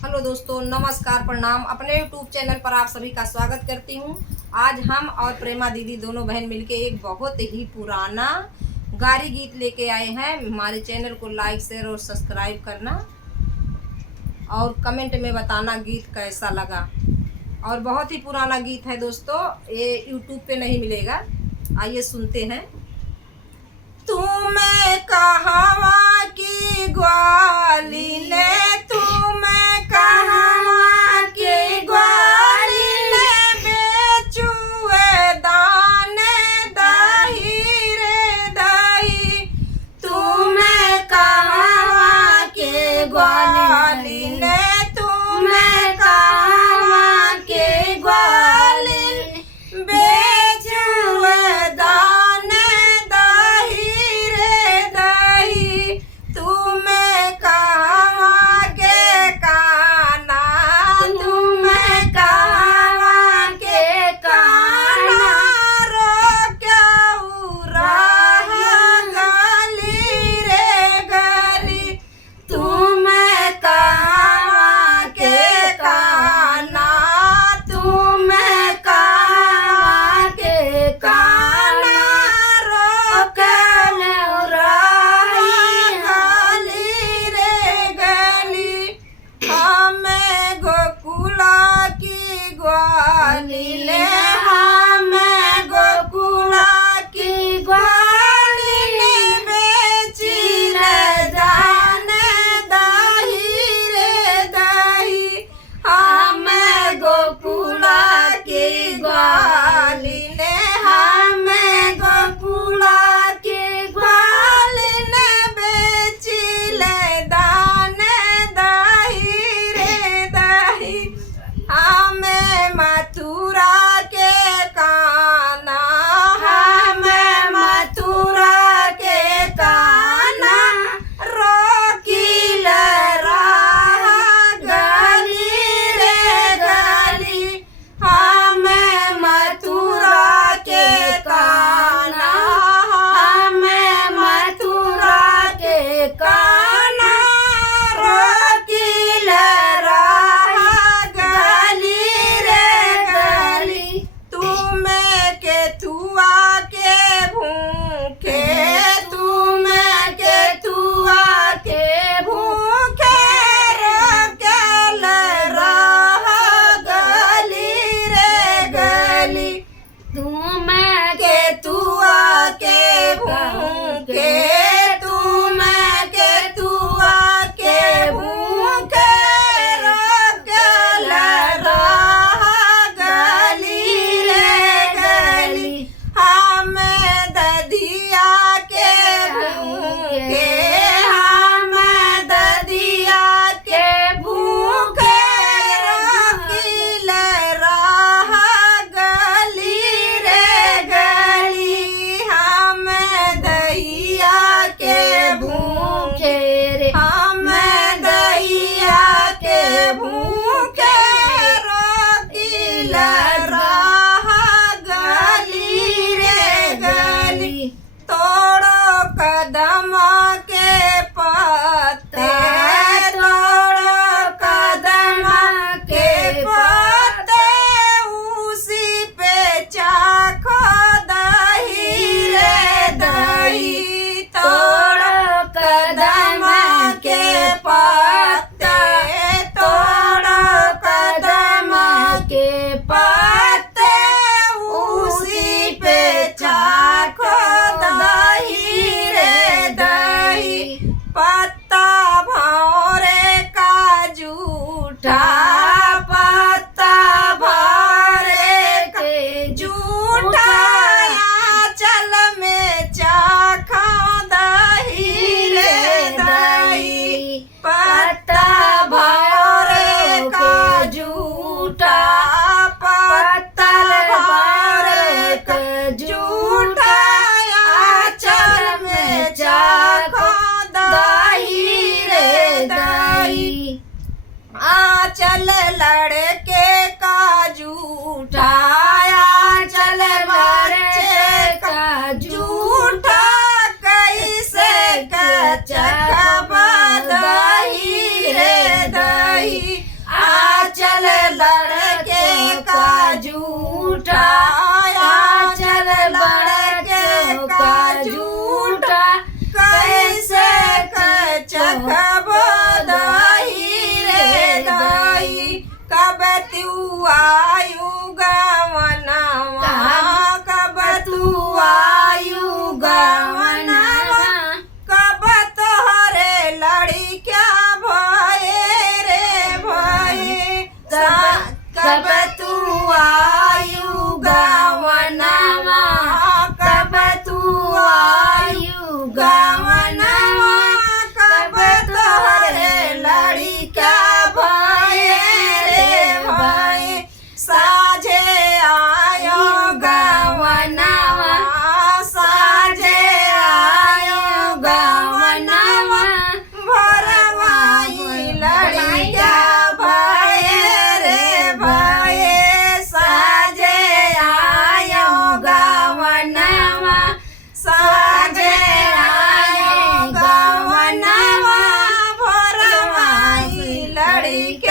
हेलो दोस्तों, नमस्कार, प्रणाम। अपने यूट्यूब चैनल पर आप सभी का स्वागत करती हूँ। आज हम और प्रेमा दीदी दोनों बहन मिलके एक बहुत ही पुराना गारी गीत लेके आए हैं। हमारे चैनल को लाइक शेयर और सब्सक्राइब करना और कमेंट में बताना गीत कैसा लगा। और बहुत ही पुराना गीत है दोस्तों, ये यूट्यूब पे नहीं मिलेगा। आइए सुनते हैं। तुम्हें कहवा की ग्वाली ने, तुम्हें कहवा की ग्वाली ने, बेचुए दाने दही रे दही। तुम्हें कहवा की ग्वाली ने, तुम्हें कहवा की ग्वाली बेचुए दाने दही रे दही। तुम्हें कहवा के काना, तुम्हें कहवा के काना, रो क्यों रहा गली रे गली। तुम्हें कहवा के काना, तुम्हें कहवा के काना, रो क्यों रही गली रे गली। हमें गोकुला की ग्वाली ले, हमें गोकुला की ग्वाली ले, बेची रे दाने दही रे दही। हमें गोकुला की ग्वाली ले, हमें गोकुला की ग्वाली ले, बेची ले दाने दही रे दही। हमें मथुरा के काना, हमें मथुरा के काना, रोकी ले रहा गली रे गली। हमें मथुरा के काना, हमें मथुरा के काना, रोकी ले रहा गली रे गली। तुम्हें केथुआ के भूखे, तुम्हें केथुआ के भूखे, रोकेल रहा गली रे गली। तुम्हें केथुआ के भूखे, तुम्हें केथुआ के भूखे, रोकेल रहा गली रे गली। हमें दधिया के भूखे, हमें दधिया के भूखे, रोकिल रहा गली रे गली। हमें दहिया के भूखे रे, हमें दहिया के भूखे, रोकिल रहा गली रे गली। तोड़ो कदम के पत्ते, तोड़ो कदम के पत्ते, उसी पे चाखो दही रे दही। तोड़ो कदम के पत्ते, तोड़ो कदम के पत्ते, उसी पे चाखो दही रे दही। पत्ता भौरे का जूठा, पत्ता भौरे के जूठा, आंचल में चाखो दही रे दही। पत्ता भौरे का जूठा, पत्ता भौरे का जूठा, आंचल में चाखो दही रे दही। आंचल लड़के का जूठा, आंचल बच्चे का जूठा, कैसे चखबा दही रे दही। नहीं